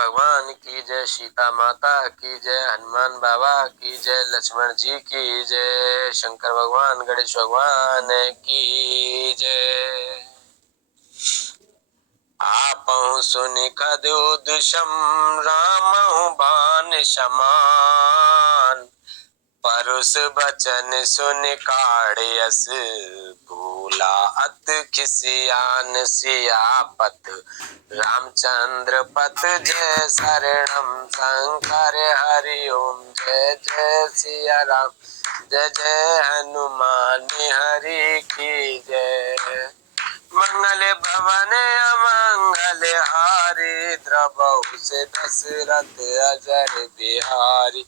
भगवान की जय, सीता माता की जय, हनुमान बाबा की जय, लक्ष्मण जी की जय, शंकर भगवान गणेश भगवान की जय। आपहु सुनि कद्युदुषम रामहु बान समान, परुष बचन सुनि काढ़ियस भूला अत खिसियान सियापत रामचंद्र पत जय शरणम शंकर हरि ओम जय जय सिया राम जय जय हनुमान हरि की जय। मंगल भवन अमंगल हारी द्रवहु से दशरथ अजर बिहारी,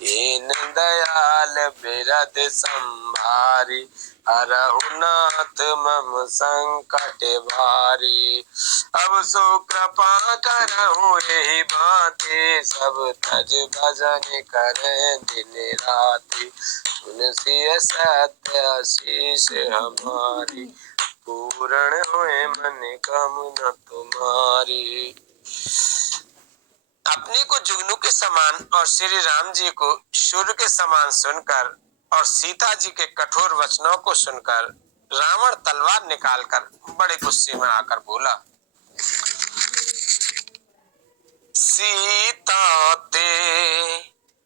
दीन दयाल बिरद संभारी, हरहु नाथ मम संकट भारी। अब सो कृपा करहु एहि भांति, सब तज भजन करें दिन राति, सुनसिय सत्य आशीष हमारी, पूर्ण होए मन कामना तुम्हारी। अपने को जुगनू के समान और श्री राम जी को सूर्य के समान सुनकर और सीता जी के कठोर वचनों को सुनकर रावण तलवार निकालकर बड़े गुस्से में आकर बोला, सीता ते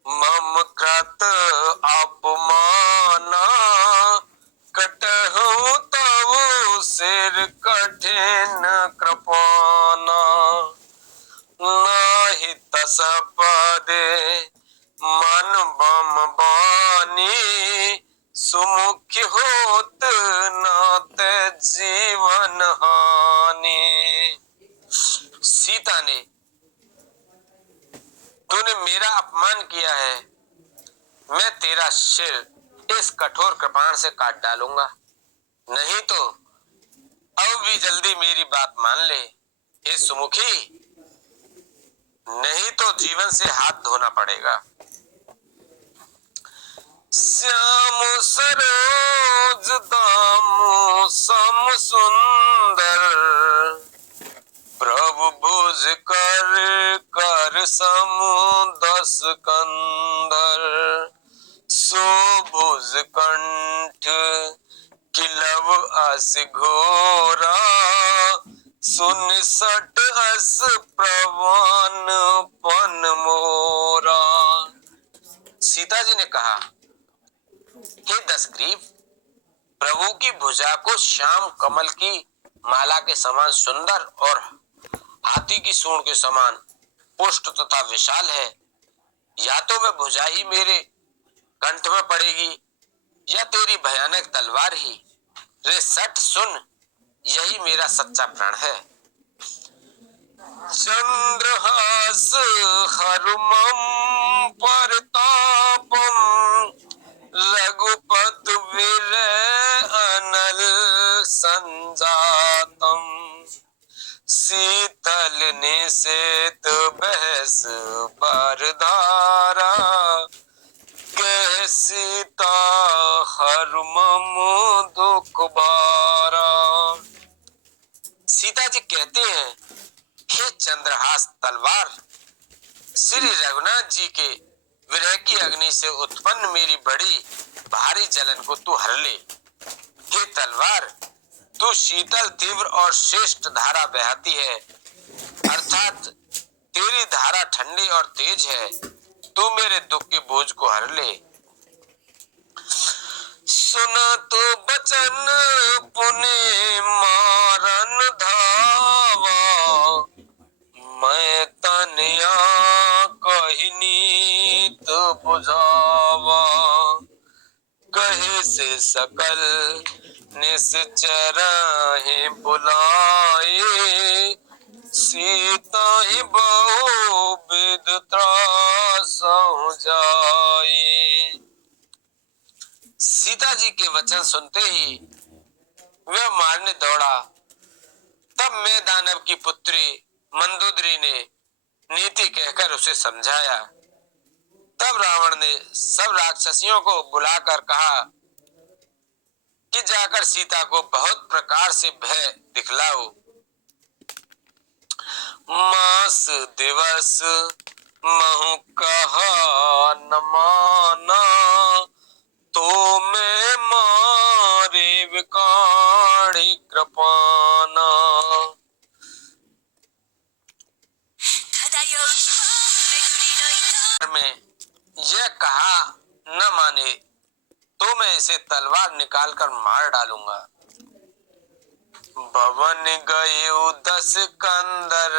मम कृत अपमाना, कटहु तव सिर कठिन कृपाना, नाहि तस पदे मन बम बानी, सुमुख होत नात जीवन हानि। सीता ने, तूने मेरा अपमान किया है, मैं तेरा सिर इस कठोर कृपाण से काट डालूंगा, नहीं तो अब भी जल्दी मेरी बात मान ले हे सुमुखी, नहीं तो जीवन से हाथ धोना पड़ेगा। श्याम सरोज दाम सम सुंदर, प्रभु भुज कर कर समु दस कंदर, सोभुज कंठ किलव अस घोरा, सुनिसट अस प्रवन पन मोरा। सीता जी ने कहा, हे दशग्रीव, प्रभु की भुजा को श्याम कमल की माला के समान सुंदर और हाथी की सूंड के समान पुष्ट तथा विशाल है, या तो वह भुजा ही मेरे कंठ में पड़ेगी या तेरी भयानक तलवार ही। रे सट सुन, यही मेरा सच्चा प्राण है। चंद्रहास हरुमम परतापम, रघुपत विरह अनल संजातम, शीतल निषेत बहस बारधारा, कह सीता हरुमम दुख बारा। सीता जी कहते हैं, हे चंद्रहास तलवार, श्री रघुनाथ जी के विरह की अग्नि से उत्पन्न मेरी बड़ी भारी जलन को तू हर ले। हे तलवार, तू शीतल तीव्र और श्रेष्ठ धारा बहाती है, अर्थात तेरी धारा ठंडी और तेज है, तू मेरे दुख के बोझ को हर ले। सुना तो बचन पुने मारन धावा, मैं तनिया कहनी तो बुझावा, कहे से सकल निश्चर ही बुलाए, सीता ही बहु विध त्रास जाए। सीता जी के वचन सुनते ही वह मारने दौड़ा। तब मैं दानव की पुत्री मंदोदरी ने नीति कहकर उसे समझाया। तब रावण ने सब राक्षसियों को बुलाकर कहा कि जाकर सीता को बहुत प्रकार से भय दिखलाओ। मास दिवस महु कहा न माना, तो मैं मारे विकाणी कृपाना। में यह कहा न माने तो मैं इसे तलवार निकालकर मार डालूंगा। भवन गए 10 कंदर,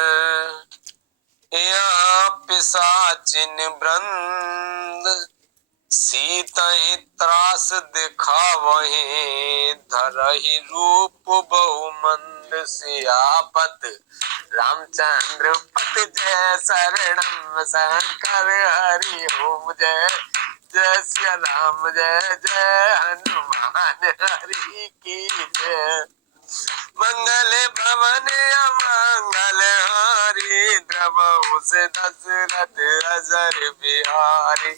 यहाँ पिशाचिन वृंद, सीतहि त्रास दिखावहि, धरहि रूप बहुमंद। सियापत रामचंद्र पत जय, शरणम शंकर हरि ओम जय। जय श्री राम जय जय, हनुमान हरि की जय। मंगल भवन अमंगल हारी, द्रवहु से दशरथ अजर बिहारी।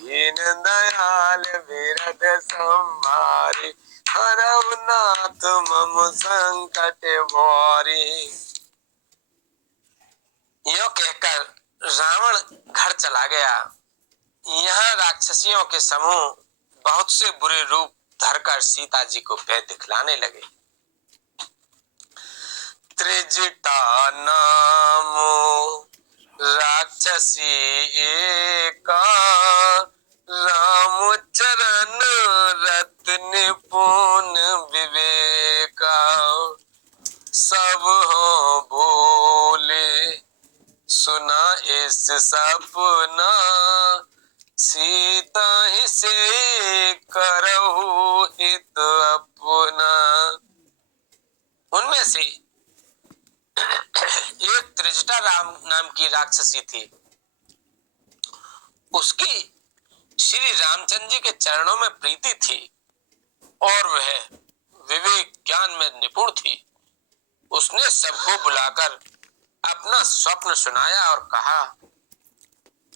दीन दयाल विरद संहारी, हरहु नाथ मम संकट भारी। यो कहकर रावण घर चला गया। यहाँ राक्षसियों के समूह बहुत से बुरे रूप धरकर सीता जी को भय दिखलाने लगे। त्रिजटा नामो राक्षसी एका, राम चरण रत्न पून विवेका। सब हो बोले सुना इस सपना, सीता ही से करहु हित अपना। उनमें से एक त्रिजटा राम नाम की राक्षसी थी। उसकी श्री रामचंद्र जी के चरणों में प्रीति थी और वह विवेक ज्ञान में निपुण थी। उसने सबको बुलाकर अपना स्वप्न सुनाया और कहा,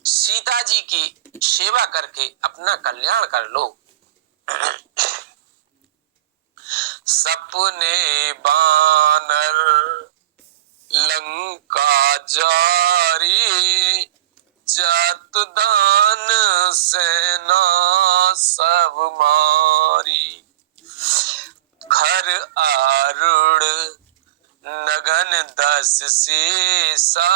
सीता जी की सेवा करके अपना कल्याण कर लो। सपने बानर लंका जारी, जात दान सेना सब मारी। घर आरूढ़ नगन 10 शेषा,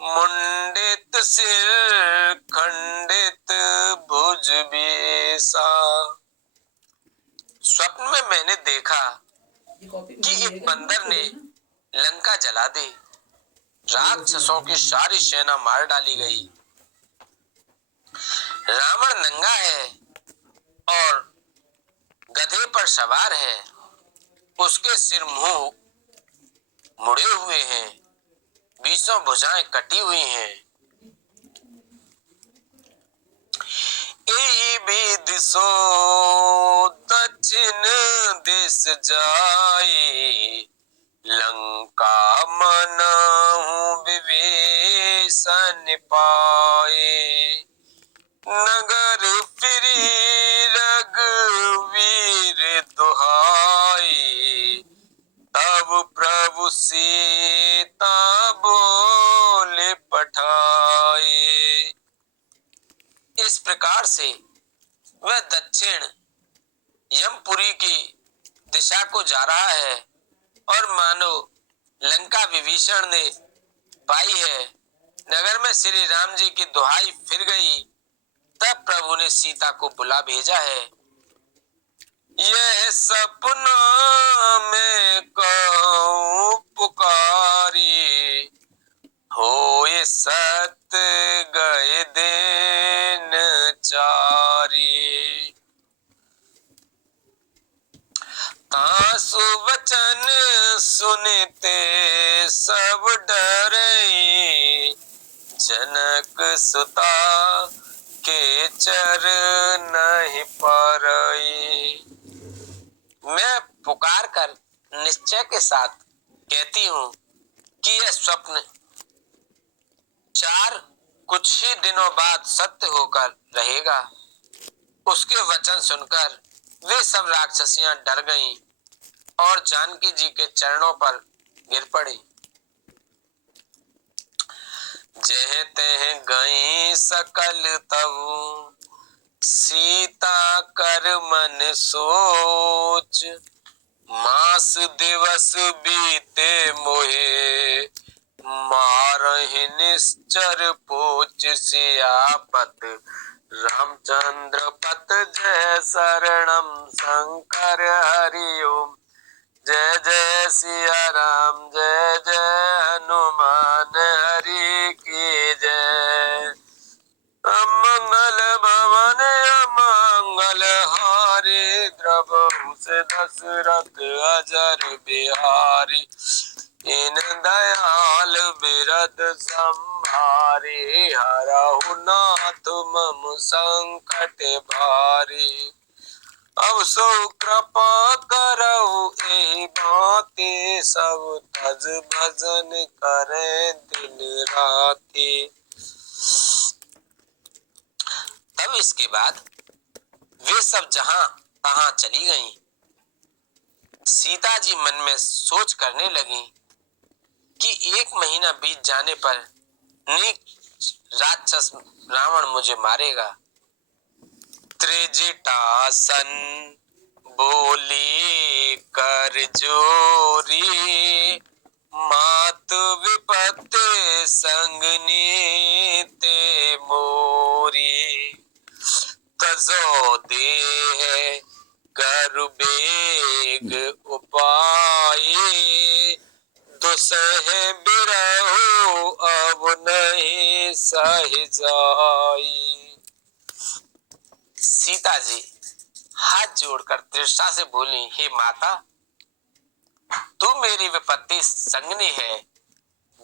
मुंडित सिर खंडित भुज बेसा। स्वप्न में मैंने देखा कि एक बंदर ने लंका जला दी, राक्षसों की सारी सेना मार डाली गई। रावण नंगा है और गधे पर सवार है, उसके सिर मुंह मुड़े हुए हैं, बीचों भुजाएं कटी हुई हैं। ए विधि सो दक्षिण देश जाए, लंका मनहु विभीषण पाए। नगर फिरी रघुवीर दुहाई, तब प्रभु सीता बोले पठाए। इस प्रकार से वह दक्षिण यमपुरी की दिशा को जा रहा है और मानो लंका विभीषण ने पाई है। नगर में श्री राम जी की दुहाई फिर गई, तब प्रभु ने सीता को बुला भेजा है। यह सपना में कहूं पुकारी, होए सत गए दिन चारी। तासु वचन सुनते सब डरे, जनक सुता के चरण नहीं पारई। मैं पुकार कर निश्चय के साथ कहती हूँ कि यह स्वप्न 4 कुछ ही दिनों बाद सत्य होकर रहेगा। उसके वचन सुनकर वे सब राक्षसियां डर गईं और जानकी जी के चरणों पर गिर पड़ी। जह तह गई सकल तब, सीता कर मन सोच, मास दिवस बीते मोहे, मारहि निश्चर पोच, सियापत रामचंद्र पत जय शरणम शंकर हरि ओम, जय जय सिया राम जय जय हनुमान हरि की जय। अमंगल भवन अमंगल हारी, द्रवहु से दशरथ अजर बिहारी, इन दयाल बिरद संभारी, हरहु नाथ मम संकट भारी, अब सो कृपा करहु एहि भांति, सब तज भजन करे दिन राति। तब इसके बाद वे सब जहां तहां चली गईं। सीता जी मन में सोच करने लगी कि 1 महीना बीत जाने पर नीच राक्षस रावण मुझे मारेगा। त्रिजटासन बोली कर जोरी, मातु विपत्ति संगनी ते मोरी, तजो देह कर बेग उपाये, दुसह बिरहु अब नहीं सहि जाई। सीता जी हाथ जोड़कर तृष्णा से बोली, हे माता, तू मेरी विपत्ति संगनी है,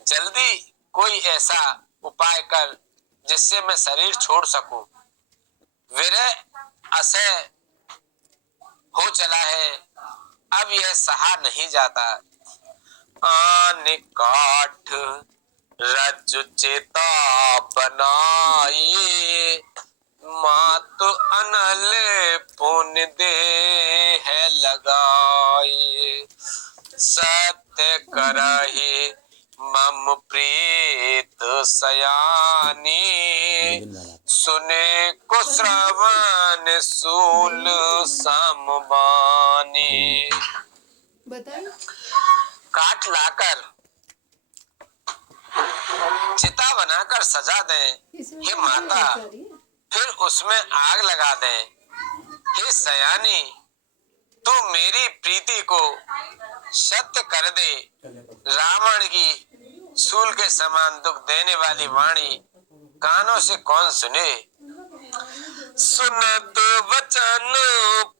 जल्दी कोई ऐसा उपाय कर जिससे मैं शरीर छोड़ सकूं। विरह असह हो चला है, अब यह सहा नहीं जाता। आन काठ रज्जु चिता बनाई, मातु अनल पुण्य दे है लगाई, सत्य करहि मम प्रीत सयानी, सुने को श्रवण सूल समबानी। काट लाकर चिता बनाकर सजा दें, हे माता, फिर उसमें आग लगा दें। हे सयानी, तू मेरी प्रीति को सत्य कर दे। रावण की सूल के समान दुख देने वाली वाणी कानों से कौन सुने। सुनत वचन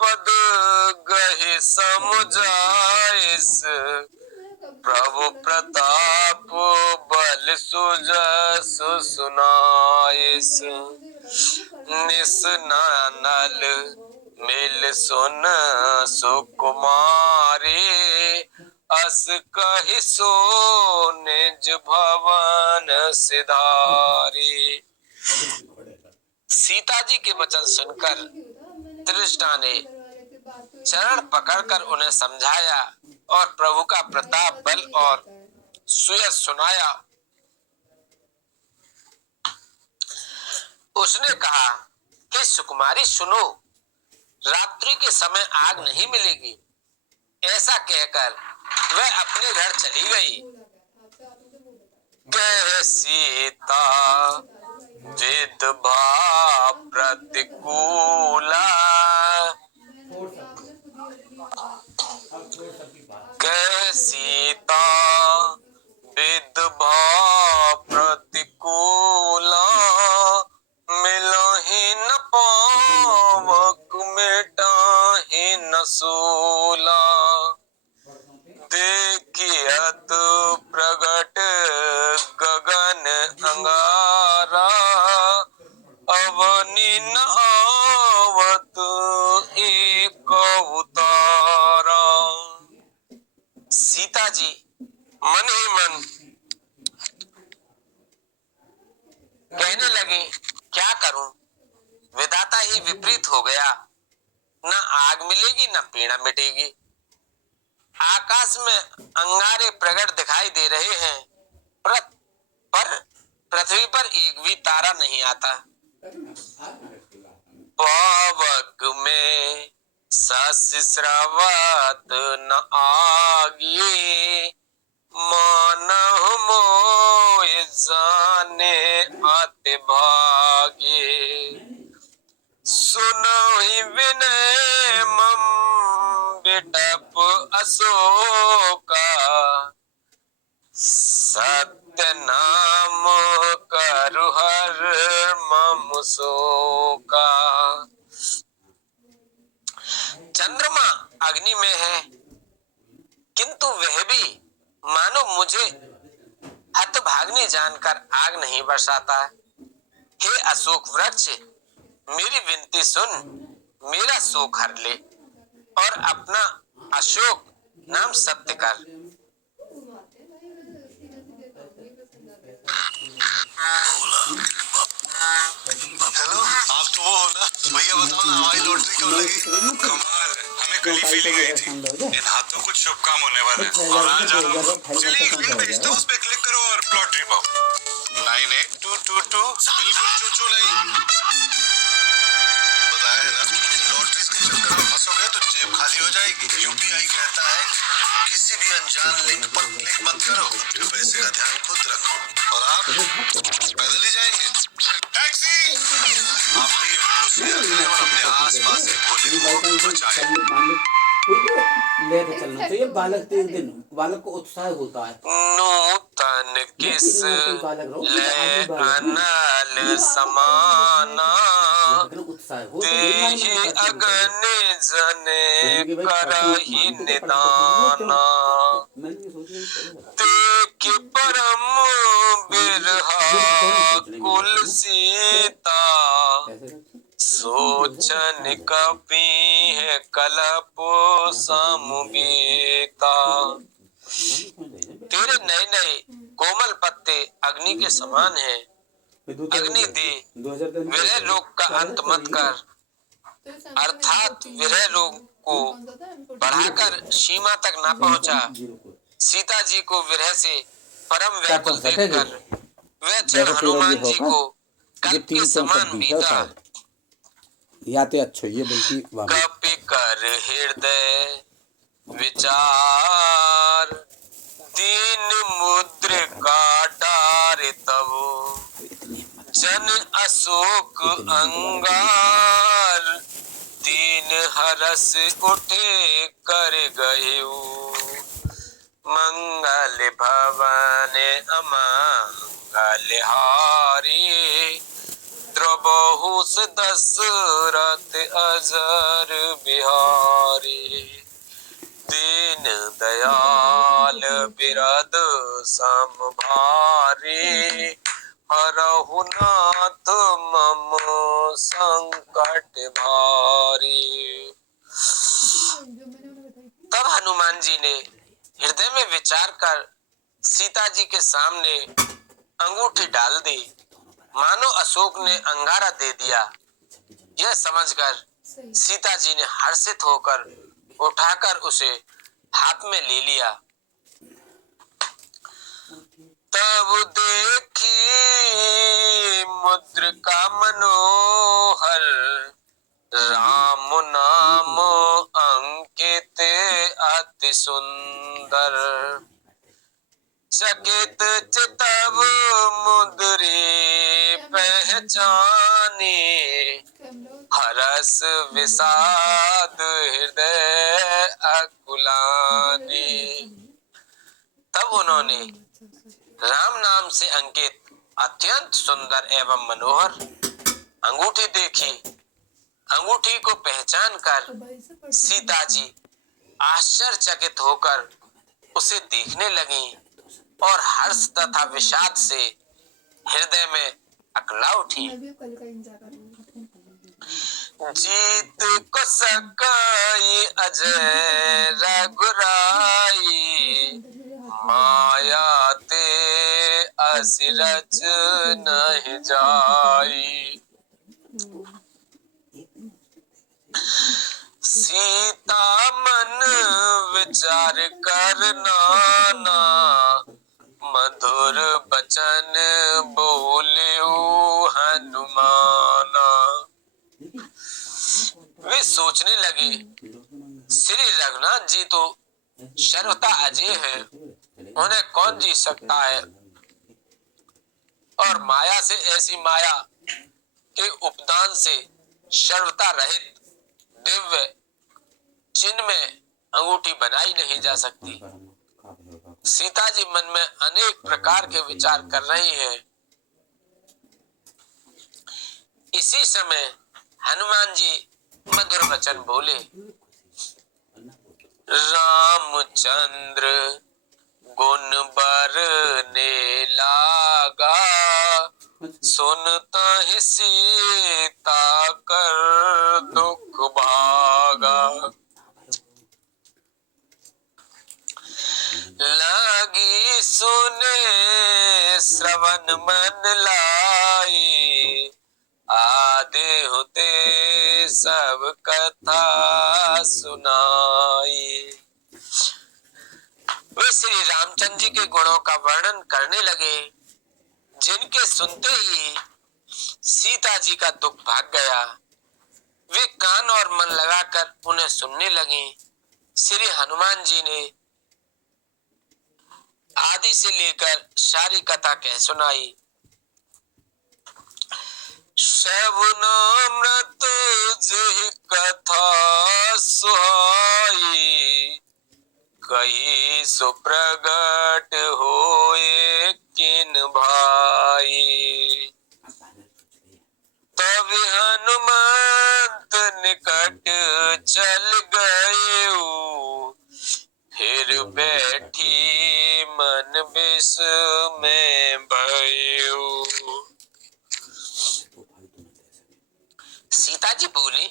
पद गहि समुझाइस, प्रभु प्रताप बल सुजसु सुनाइस, निस नानल मिल सुन सुकुमारी, अस कहि सो निज भवन सिधारी। सीता जी के वचन सुनकर तृष्णा ने चरण पकड़कर उन्हें समझाया और प्रभु का प्रताप बल और सुयश सुनाया। उसने कहा, हे सुकुमारी सुनो, रात्रि के समय आग नहीं मिलेगी। ऐसा कहकर वह अपने घर चली गई। कह सीता विधवा प्रतिकूला, कह सीता विधवा प्रतिकूला, मिलहि न पावक मिटाहि न सूला, देखियत प्रगट गगन अंगारा, अवनि न आवत एक उतारा। सीता जी मन ही मन कहने लगी, क्या करूं, विधाता ही विपरीत हो गया, न आग मिलेगी न पीड़ा मिटेगी। आकाश में अंगारे प्रगट दिखाई दे रहे हैं, पर पृथ्वी पर एक भी तारा नहीं आता। पावक में सस्रावत न आगे, मानव मोह जाने आते भागे। सुनहि विनय मम बिटप अशोका, सत्य नाम करु हर मम शोका। चंद्रमा अग्नि में है, किंतु वह भी मानो मुझे हतभाग्नि जानकर आग नहीं बरसाता। हे अशोक वृक्ष, मेरी विनती सुन, मेरा शोक हर ले और अपना अशोक नाम सत्य कर। हेलो, आप तो वो हो ना भैया, बताओ ना हमारी लॉटरी कब लगी? कमाल है, हमें कल ही फीलिंग आई थी। इन हाथों कुछ शुभ काम होने वाला है और आज चलिए एक लिंक भेजता हूँ, उस पे क्लिक करो और लॉटरी पाओ। 98222 बिल्कुल चूचू नहीं। बताया है ना, लॉटरी के चक्कर में फंसोगे तो जेब खाली हो जाएगी। यूपीआई कहता है किसी भी अनजान लिंक पर क्लिक मत करो, अपने पैसे का ध्यान खुद रखो। और आप पैदल ही जाएंगे? टैक्सी! आप भी वीडियो शेयर करें और अपने आसपास के भोले को बचाएं। लेकर चलना चाहिए। बालक 3 दिन बालक को उत्साह होता है। नूतन किस ले अनल समाना, देहि अगन जने करहि निदाना। ते परम बिरहा कुल सीता, सोचन कपि है कलप समुबीता। तेरे नए नए कोमल पत्ते अग्नि के समान हैं। अग्नि दे, विरह रोग का अंत मत कर, अर्थात विरह रोग को बढ़ाकर सीमा तक न पहुंचा। सीता जी को विरह से परम व्याकुल देखकर वह क्षण हनुमान जी को कल्प के समान बीता। याते अच्छो ये बल्कि कपि कर हृदय विचार, दीन मुद्रिका डारे तब, जन अशोक अंगार, तीन हरस उठे कर गयऊ। मंगल भवन अमंगल हारी, द्रबहुस दशरथ अजर बिहारी। दीन दयाल बिरद समभारी, हरहु नाथ मम संकट भारी। तब हनुमान जी ने हृदय में विचार कर सीता जी के सामने अंगूठी डाल दी। मानो अशोक ने अंगारा दे दिया। यह समझकर सीता जी ने हर्षित होकर उठाकर उसे हाथ में ले लिया। तब देखी मुद्रिका मनोहर, राम नाम अंकित अति सुंदर। चकित चितव मुद्री पहचानी, हरस विषाद हृदय अकुलानी। तब उन्होंने राम नाम से अंकित अत्यंत सुंदर एवं मनोहर अंगूठी देखी। अंगूठी को पहचान कर सीता जी आश्चर्यचकित होकर उसे देखने लगी और हर्ष तथा विषाद से हृदय में अकला उठी। जीत को सकाई अजय रघुराई, माया ते असिरच नहीं जाई। सीता मन विचार कर नाना, मधुर बचन बोले हनुमाना। वे सोचने लगे, श्री रघुनाथ जी तो सर्वथा अजय है, उन्हें कौन जीत सकता है। और माया से, ऐसी माया के उपदान से सर्वथा रहित दिव्य चिन्ह में अंगूठी बनाई नहीं जा सकती। सीता जी मन में अनेक प्रकार के विचार कर रही हैं। इसी समय हनुमान जी मधुर वचन बोले, रामचंद्र गुण बरने लागा, सुनता ही सीता कर दुख भागा। लागी सुने श्रवण मन लाई, आदे होते सब कथा सुनाई। वे श्री रामचंद्र जी के गुणों का वर्णन करने लगे, जिनके सुनते ही सीता जी का दुख भाग गया। वे कान और मन लगाकर उन्हें सुनने लगे। श्री हनुमान जी ने आदि से लेकर सारी कथा कह सुनाई। श्रवणामृत जिह कथा सुहाई, कही सुप्रगट होए किन भाई। तब हनुमंत निकट चल गए, फिर बैठी मन विष में भयो। सीता जी बोली,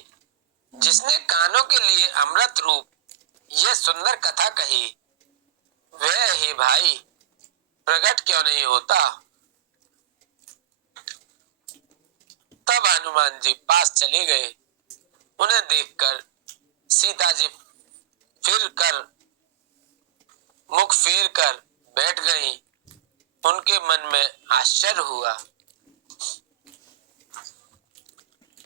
जिसने कानों के लिए अमृत रूप यह सुंदर कथा कही, वह हे भाई प्रकट क्यों नहीं होता। तब हनुमान जी पास चले गए। उन्हें देखकर सीता जी मुख फेर कर बैठ गईं। उनके मन में आश्चर्य हुआ।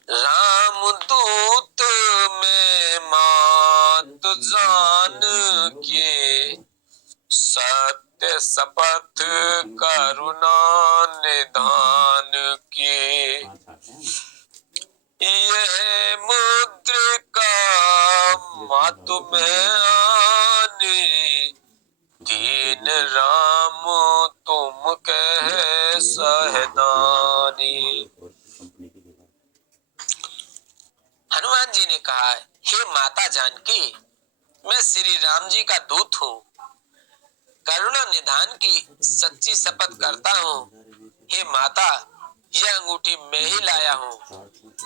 राम दूत में मात जान के, सत्य शपथ करुणा निधान के। यह मुद्रिका मातु में आने, दीन राम तुम कह सहदानी। हनुमान जी ने कहा, हे माता जानकी, मैं श्री राम जी का दूत हूँ, करुणा निधान की सच्ची शपथ करता हूँ। हे माता, यह अंगूठी मैं ही लाया हूँ।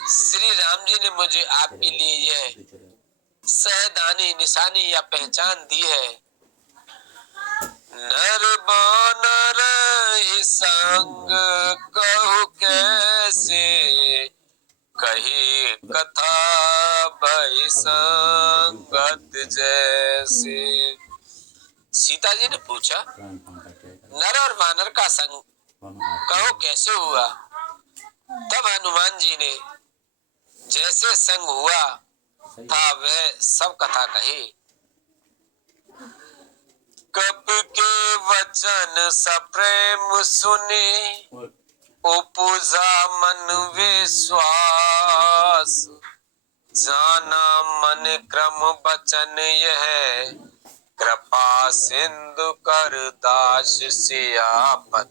श्री राम जी ने मुझे आपके लिए यह सहदानी निशानी या पहचान दी है। नर बानर संग कहु कैसे, कही कथा भई संगत जैसे। सीता जी ने पूछा, नर और वानर का संग कहो कैसे हुआ। तब हनुमान जी ने जैसे संग हुआ था वह सब कथा कही। कप के वचन सप्रेम सुने, उपजा मन विश्वास। जाना मन क्रम बचन यह, कृपा सिंधु कर दास सियापत।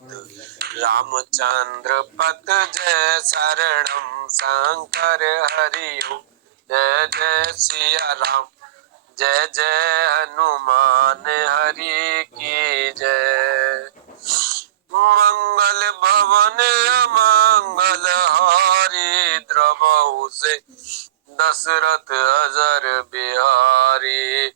रामचंद्र पत जय शरणम शंकर हरिओ। जय जय सिया राम, जय जय हनुमान हरि की जय। मंगल भवन मंगल हारी, द्रवहु से दशरथ अजर बिहारी।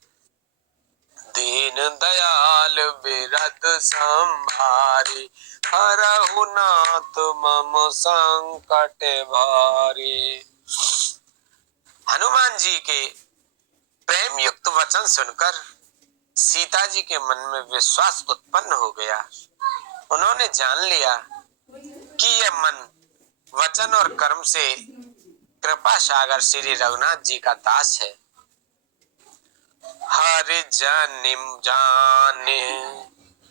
दीन दयाल बिरद संभारी, हरहु नाथ मम संकट भारी। हनुमान जी के प्रेम युक्त वचन सुनकर सीता जी के मन में विश्वास उत्पन्न हो गया। उन्होंने जान लिया कि यह मन, वचन और कर्म से कृपा सागर श्री रघुनाथ जी का दास है। हर जनिम जाने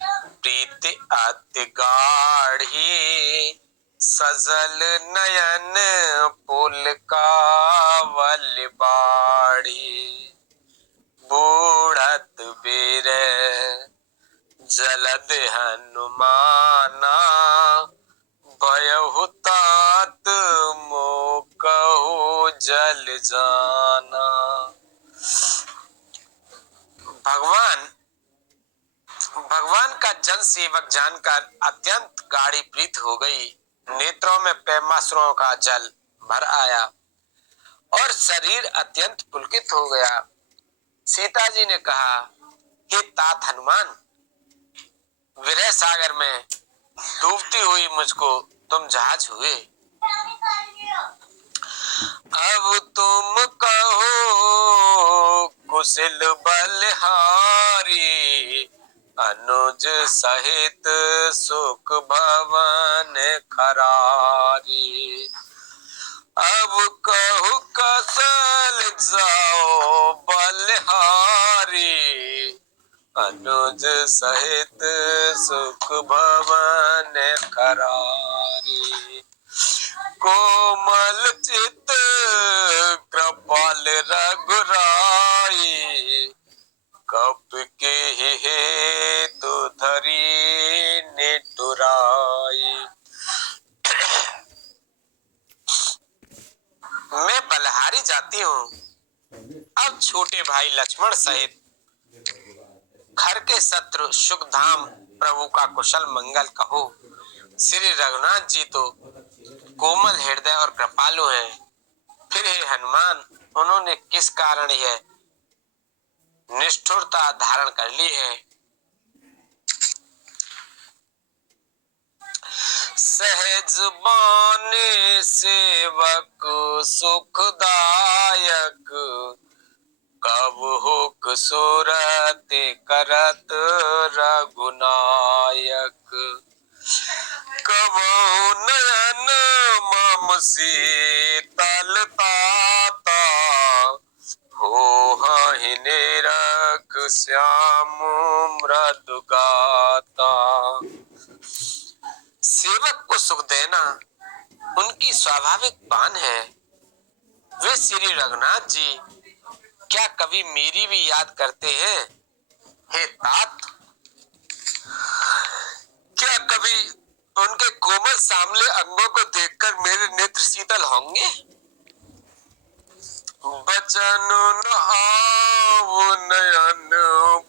प्रीति अति गाढ़ी, सजल नयन पुलकावल बाड़ी। बूढ़त बीर जलद हनुमाना, भयहु तात मोकहु जल जाना। भगवान का जन सेवक जानकर अत्यंत गाढ़ी प्रीत हो गई। नेत्रों में प्रेमाश्रुओं का जल भर आया और शरीर अत्यंत पुलकित हो गया। सीता जी ने कहा, हे तात हनुमान, विरह सागर में डूबती हुई मुझको तुम जहाज हुए। अब तुम कहो कुशल बलहारी, अनुज सहित सुख भवन खरारी। अब कहु कसल जाओ बलहारी, अनुज सहित सुख भवन खरारी। कोमल चित कृपाल रघुराई, कप के हेतु धरी निठुराई। मैं बलहारी जाती हूँ, अब छोटे भाई लक्ष्मण सहित घर के शत्रु सुखधाम प्रभु का कुशल मंगल कहो। श्री रघुनाथ जी तो कोमल हृदय और कृपालु हैं, फिर हे हनुमान, उन्होंने किस कारण यह निष्ठुरता धारण कर ली है। सहज बाने सेवक सुखदायक, कब हुक सुरति करत रघुनायक। कबहु नयन मम शीतल ताता, होहि निरख श्याम मृदु गाता। सेवक को सुख देना उनकी स्वाभाविक बान है। वे श्री रघुनाथ जी क्या कभी मेरी भी याद करते हैं? हे तात, क्या कभी उनके कोमल सामले अंगों को देखकर मेरे नेत्र शीतल होंगे? बचन न आव नयन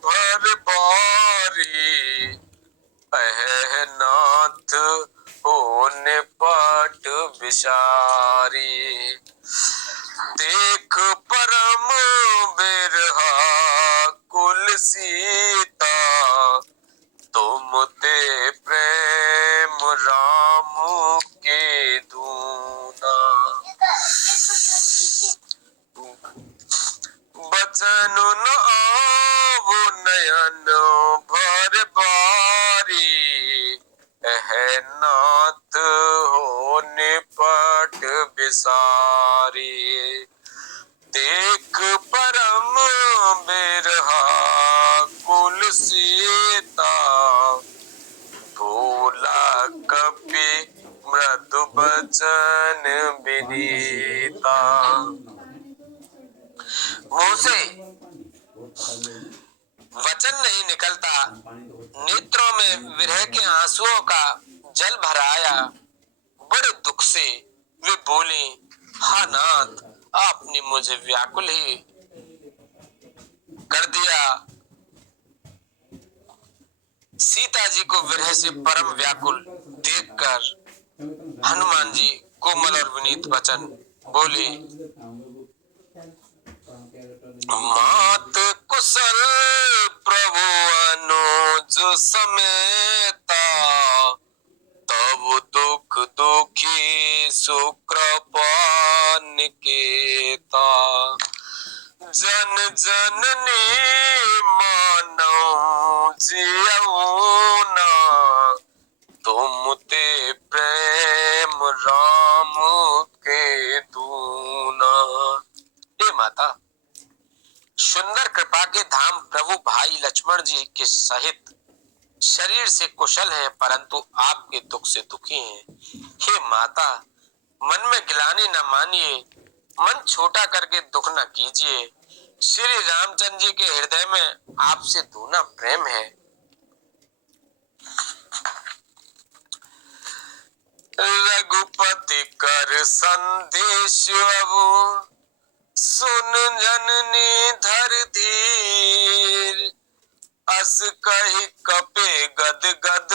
भर बारी, अहे नाथ होने पट विसारी। देख परम बिरहा कुल सीता, तुम ते प्रेम राम के दूना। बचन न आव नयन भर बारी, है नाथ होने पट विसारी। देख परम बिरहा कुल सीता, भोला कपि मृदु बचन विनीता। मुंह से वचन नहीं निकलता, नेत्रों में विरह के आंसुओं का जल भर आया। बड़े दुख से वे बोले, हा नाथ, आपने मुझे व्याकुल ही कर दिया। सीता जी को विरह से परम व्याकुल देखकर हनुमान जी कोमल और विनीत वचन बोले, मात कुशल प्रभु अनुज समेता, तब दुख दुखी सुकृपा निकेता। जन जननी मानव सियऊना तुम ते प्रेम राम के दूना। हे माता, सुंदर कृपा के धाम प्रभु भाई लक्ष्मण जी के सहित शरीर से कुशल हैं, परंतु आपके दुख से दुखी हैं। हे माता, मन में गिलानी न मानिए, मन छोटा करके दुख न कीजिए। श्री रामचंद्र जी के हृदय में आपसे दूना प्रेम है। रघुपति कर संदेश अब सुन जननी धर धीर, अस कहि कपे गद गद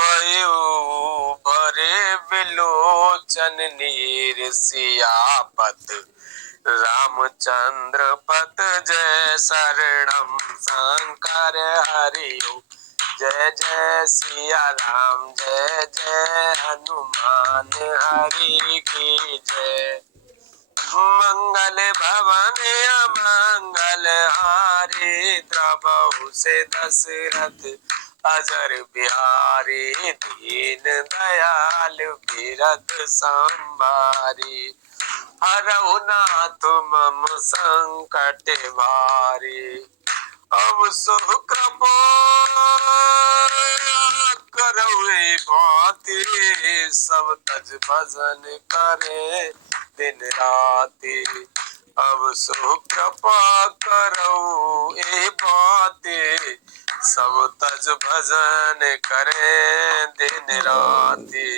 भयो भरे बिलोचन नीर। सियापत रामचंद्र पत जय शरणम शंकर हरिओ। जय जय सिया राम, जय जय हनुमान हरि की जय। मंगल भवन मंगल हारी, द्रवहु से दशरथ अजर बिहारी। दीन दयाल बिरथ संभारी, हरहु नाथ मम संकट भारी। अब सुख कृपा करौ ए भांति, सब तज भजन करे दिन राति। अब सुख कृपा करौ ए भांति, सब तज भजन करे दिन राति।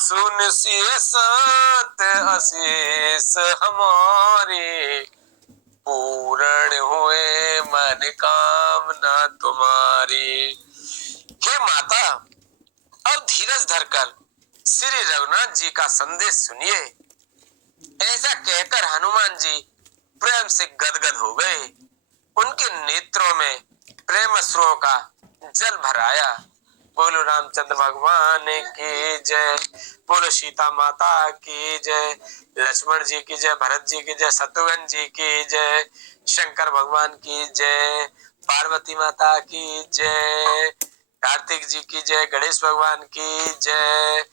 सुन सिय संत असीस हमारी, पूर्ण हुए मन कामना तुम्हारी। हे माता, अब धीरज धरकर श्री रघुनाथ जी का संदेश सुनिए। ऐसा कहकर हनुमान जी प्रेम से गदगद हो गए। उनके नेत्रों में प्रेम अश्रुओं का जल भर आया। बोलो रामचंद्र भगवान की जय, बोलो सीता माता की जय, लक्ष्मण जी की जय, भरत जी की जय, शत्रुघ्न जी की जय, शंकर भगवान की जय, पार्वती माता की जय, कार्तिक जी की जय, गणेश भगवान की जय।